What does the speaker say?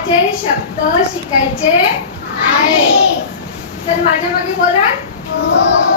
महत्त्वाचे शब्द शिकायचे आहे तर माझ्या मागे बोला. हो.